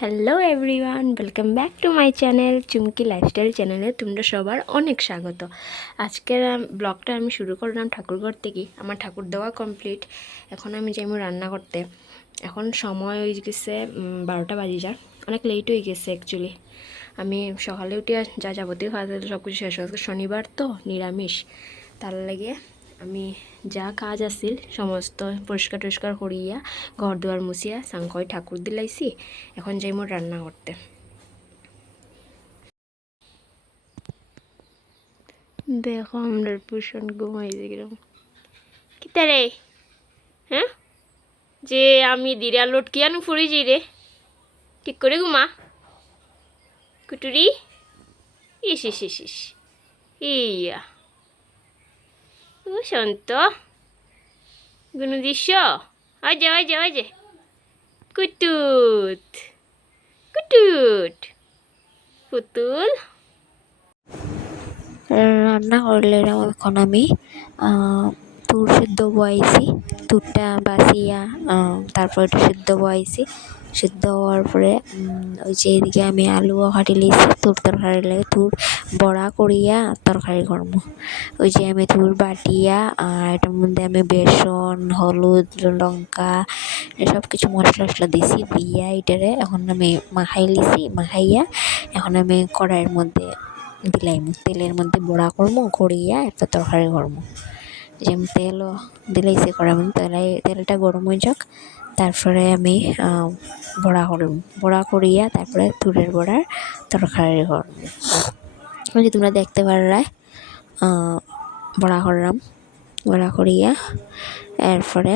Hello everyone, welcome back to my channel Chumki lifestyle চ্যানেলে তোমরা সবার অনেক স্বাগত। আজকের ব্লগটা আমি শুরু করলাম ঠাকুরঘর থেকে। আমার ঠাকুর দেওয়া কমপ্লিট। এখন আমি যাইমু রান্না করতে। এখন সময় হয়ে গেছে 12টা বাজে যা, অনেক লেট হয়ে গেছে অ্যাকচুয়ালি। আমি সকালে উঠে যা যাবতীয় খাওয়া দাওয়া সব কিছু শেষ হয়েছে। শনিবার তো নিরামিষ, তার লাগে আমি যা কাজ আছিল সমস্ত পরিষ্কার টরিষ্কার করিয়া ঘর দুয়ার মুছিয়া সাংকয় ঠাকুর দিলাইছি। এখন যাই মোর রান্না করতে। দেখো আমরা ভূষণ ঘুমাইছে কিরম কিতা রে। হ্যাঁ, যে আমি দিরা লোট কিয়ানো ফুরিছি রে, ঠিক করে ঘুমা কুটুরি। ইস ইস ইস ইস, ইয়া ও শান্ত গুনু দৃশ্য। ওই যে কুটুট কুটুট পুতুল রান্না করলে এখন আমি তুর সিদ্ধ বয়াইছি। তুরটা বাছিয়া তারপর একটু সিদ্ধ বয়াইছি। সিদ্ধ হওয়ার পরে ওই যে এদিকে আমি আলুও কাটি লিয়েছি তুর তরকারি লাগে। তুর বড়া করিয়া তরকারি করব। ওই যে আমি তুর বাটিয়া এটার মধ্যে আমি বেসন, হলুদ, লঙ্কা সব কিছু মশলা টশলা দিছি। দিয়া এটারে এখন আমি মাখাই লিছি। মাখাইয়া এখন আমি কড়াইয়ের মধ্যে দিলাইমু। তেলের মধ্যে বড়া করবো, করিয়া একটা তরকারি করবো। যে আমি তেলও দিলাইছি কড়াইয়ের মধ্যে। তেলটা গরম হয়ে যাক, তারপরে আমি বড়া করব। বড়া করিয়া তারপরে তুরের বড়ার তরকারি করব। যে তোমরা দেখতে পারলাই বড়া করলাম। বড়া করিয়া এরপরে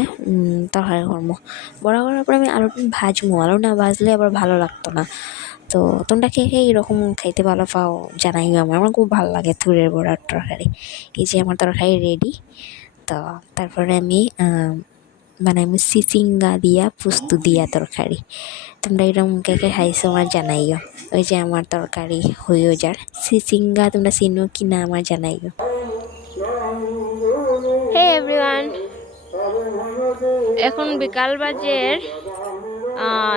তরকারি করবো। বড়া করার পরে আমি আলুটা ভাজবো। আলু না ভাজলে আবার ভালো লাগতো না। তো তোমরা কে কে এরকম খাইতে ভালো পাও জানাইও। আমার খুব ভালো লাগে তুরের বড়ার তরকারি। এই যে আমার তরকারি রেডি। তো তারপরে আমি বানাইমু চিচিঙ্গা দিয়া পোস্ত দিয়া তরকারি। তোমরা এরকম কে কে খাইছো আমার জানাইও। ওই যে আমার তরকারি হয়েও যার চিচিঙ্গা, তোমরা চিনো কি না আমার জানাইও। হে এভরিওয়ান, এখন বিকাল বাজের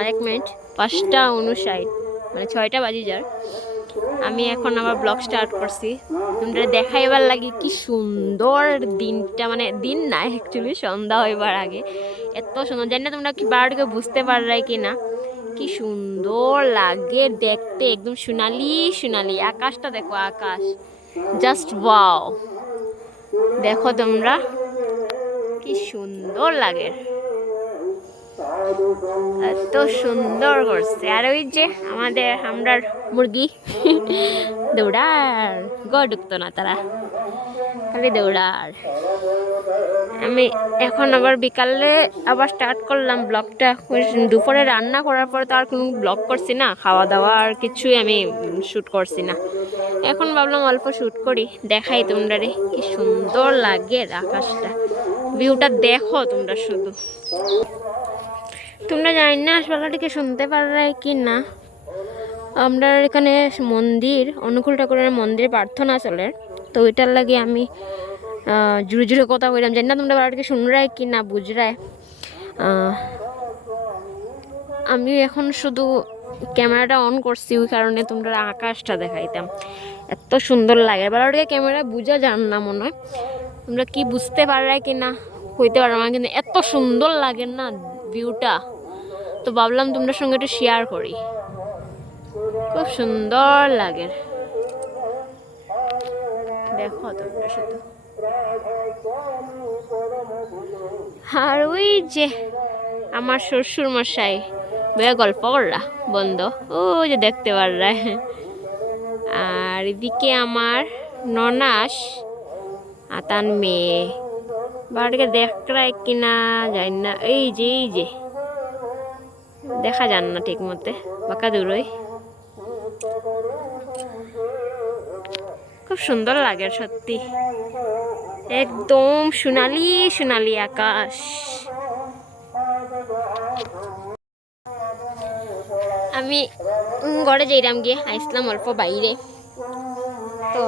1 মিনিট 5:59, মানে 6টা বাজে যার। আমি এখন আমার ব্লগ স্টার্ট করছি তোমরা দেখাইবার লাগে কি সুন্দর দিনটা, মানে দিন না অ্যাকচুয়ালি সন্ধ্যা হইবার আগে এত সুন্দর। জানি না তোমরা কি বারোটাকে বুঝতে পারলাই কি না, কি সুন্দর লাগে দেখতে। একদম সোনালি সোনালি আকাশটা দেখো, আকাশ জাস্ট ওয়াও। দেখো তোমরা কি সুন্দর লাগে, এত সুন্দর করছে। আর ওই যে আমরার মুরগি দৌড়ার গড় ঢুকতো না, তারা খালি দৌড়ার। আমি এখন আবার বিকালে আবার স্টার্ট করলাম ব্লগটা। দুপুরে রান্না করার পরে তো আর কোনো ব্লগ করছি না, খাওয়া দাওয়া আর কিছুই আমি শ্যুট করছি না। এখন ভাবলাম অল্প শ্যুট করি, দেখাই তোমরা রে কি সুন্দর লাগে আকাশটা। ভিউটা দেখো তোমরা শুধু। তোমরা জানি না আসবালাটিকে শুনতে পারলে কি না, আমরা এখানে মন্দির, অনুকূল ঠাকুরের মন্দির প্রার্থনা চলে। তো ওইটার লাগে আমি জুড়ে জুড়ে কথা বললাম। জানি না তোমরা বাড়িকে শুনরাই কি না বুঝরাই। আমি এখন শুধু ক্যামেরাটা অন করছি ওই কারণে তোমরা আকাশটা দেখাইতাম। এত সুন্দর লাগে বাড়িকে ক্যামেরা বুঝা যান না মনে হয়। তোমরা কি বুঝতে পারলাই কি না হইতে পারো না, কিন্তু এত সুন্দর লাগে না ভিউটা। তো ভাবলাম তোমাদের সঙ্গে একটু শেয়ার করি, খুব সুন্দর লাগে। দেখো তোমরা শুধু। আর ওই যে আমার শ্বশুর মশাই বইয়া গল্প কররা বন্ধ, ও যে দেখতে পাররা। আর এদিকে আমার ননাস আতান মেয়ে বাড়িকে দেখরাই কিনা জানি না। এই যে দেখা যান না ঠিক মতে, বাঁকা দূরই। খুব সুন্দর লাগে সত্যি, একদম সোনালি সোনালি আকাশ। আমি ঘরে যাইলাম গিয়ে আইসলাম অল্প বাইরে। তো